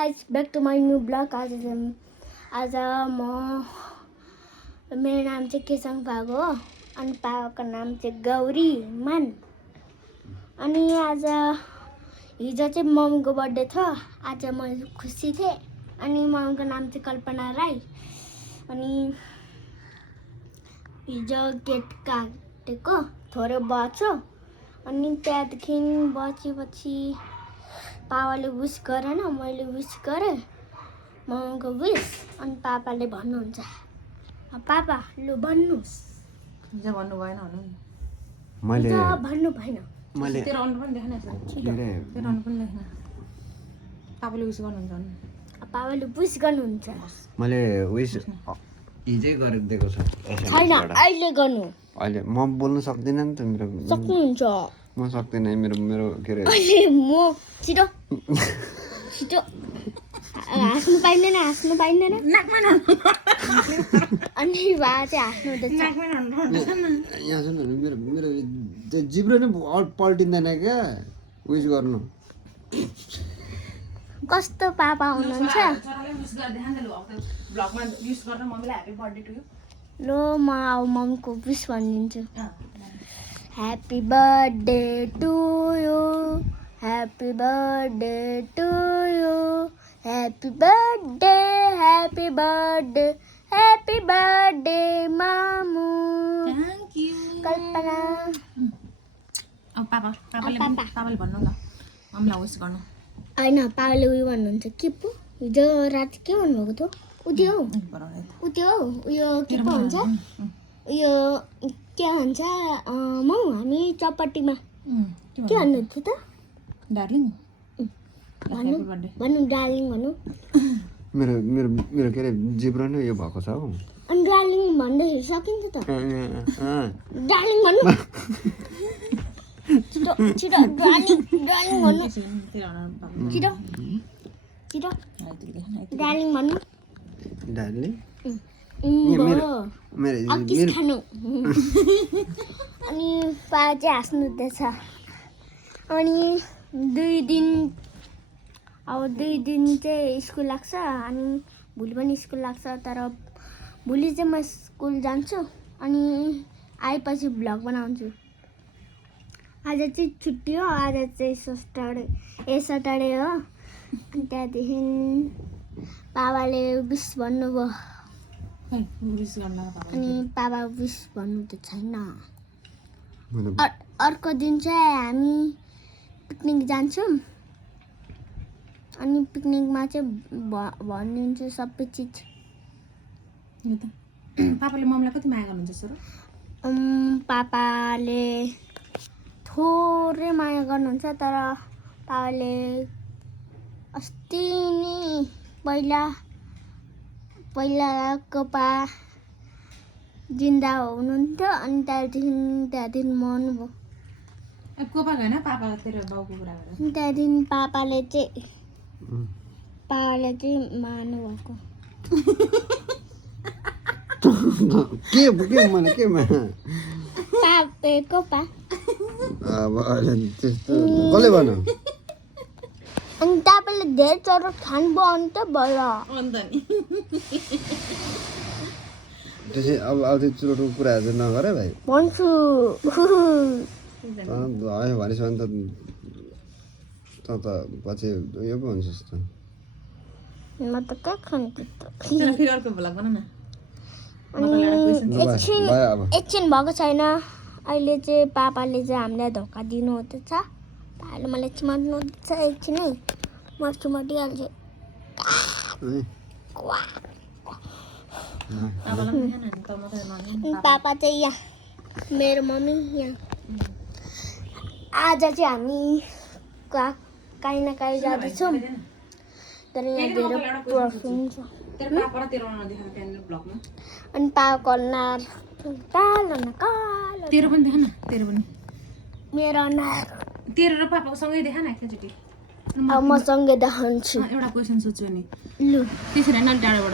guys, back to my new vlog. आज मेरो नाम चाहिँ केसङ भाग हो अनि पापाको नाम चाहिँ गौरी मान। अनि आज हिजो चाहिँ मम्मीको बर्थडे थियो। आज म खुसी थिएँ। अनि मम्मीको नाम चाहिँ कल्पना राई। अनि हिजो केक काटेको थोरै बच्यो। अनि त्यहाँदेखि बचेपछि पापाले विश गरेन, मैले विश गरेँ मम्मीको विश। अनि पापाले भन्नुहुन्छ, पापा लु भन्नुहोस्। हिजो भन्नु भएन भन्नु नि। मैले भन्नु भएन। मैले तेरो अनुहार पनि देखेन तेरो अनुहार पनि देखेन। पापाले विश गर्नुहुन्छ भन्नु। पापाले विश गर्नुहुन्छ। मैले विश हिजै गरिदिएको छ। छैन, अहिले गर्नु। अहिले म बोल्न सक्दिनँ नि त। मेरो सक्नुहुन्छ। म सक्दिनँ। मेरो के अरे अहिले म छिटो छिटो हाँस्नु पाइँदैन, हाँस्नु पाइँदैन। अनि बा चाहिँ हाँस्नु हुँदैछ। यहाँ सुन्नु न, मेरो मेरो त्यो जिब्रो नै पल्टिँदैन क्या विश गर्नु। कस्तो पापा हुनुहुन्छ। लो म अब मम्मीको विश भनिदिन्छु। Happy birthday to you, happy birthday to you, happy birthday, happy birthday, happy birthday मामु। Thank you Kalpana. अब पापाले भन्नु ल मम्मीलाई विश गर्नु। होइन, पापाले उयो भन्नुहुन्छ के पो हिजो राति के भन्नुभएको थियो? उयो उयो के पो भन्छ, उयो के भन्छ म हामी चौपट्टीमा के भन्नु थियो त? डार्लिङ भन्नु डार्लिङ भन्नु। मेरो मेरो मेरो के अरे जिब्रो नै यो भएको छ हौ। अनि डार्लिङ भन्दाखेरि सकिन्छ त। डार्लिङ भन्नु। छिटो छिटो डार्लिङ डार्लिङ भन्नु। छिटो छिटो डार्लिङ भन्नु। डार्लिङ अकिस खानु। अनि पा चाहिँ हाँस्नु हुँदैछ। अनि 2 दिन चाहिँ स्कुल लाग्छ। अनि भोलि पनि स्कुल लाग्छ। तर भोलि चाहिँ म स्कुल जान्छु। अनि आएपछि भ्लग बनाउँछु। आज चाहिँ छुट्टी हो। आज चाहिँ सटरडे हो। अनि त्यहाँदेखि पापाले विश भन्नुभयो। अनि पापा विश भन्नु त छैन। अर्को दिन चाहिँ हामी पिकनिक जान्छौँ। अनि पिकनिकमा चाहिँ भनिदिन्छु सबै चिज। पापाले मम्मीलाई कति माया गर्नुहुन्छ सर? पापाले थोरै माया गर्नुहुन्छ। तर पापाले अस्ति नै पहिलाको पा जिन्दा हुनुहुन्थ्यो। अनि त्यहाँदेखि मर्नुभयो। कोपा होइन पापा तेरो बाउको कुरा गरेर। त्यहाँदेखि पापाले चाहिँ मार्नु भएको। के मलाई के पापेको पा। अब अहिले त्यस्तो कसले भन्यो? अनि तपाईँले धेरै चरो खानुभयो अन्त भयो। अन्त नि त्यसै अब त्यो चुरोटको कुराहरू चाहिँ नगर है भाइ। भन्छु। भयो भनेछ भने त पछि यो पो हुन्छ जस्तो। म त कहाँ खान्छु त। फेरि अर्को भ्लग बना न। एकछिन भएको छैन। अहिले चाहिँ पापाले चाहिँ हामीलाई धोका दिनु हुँदैछ। पापाले मलाई चिमाट्नु हुँदैछ। एकछिनै म चिमाटिहाल्छु। पापा चाहिँ यहाँ, मेरो मम्मी यहाँ। आज चाहिँ हामी काहीँ न काहीँ जाँदैछौँ। तर यहाँ धेरै पर्फ्युम छ। अनि पापाको अनुहार कालो न कालो। तेरो पनि देख न, तेरो पनि। मेरो अनुहार तेरो र पापाको सँगै देख न एकचोटि। अब म सँगै देखाउँछु। एउटा क्वेसन सोध्छु नि। लु त्यसरी न टाढोबाट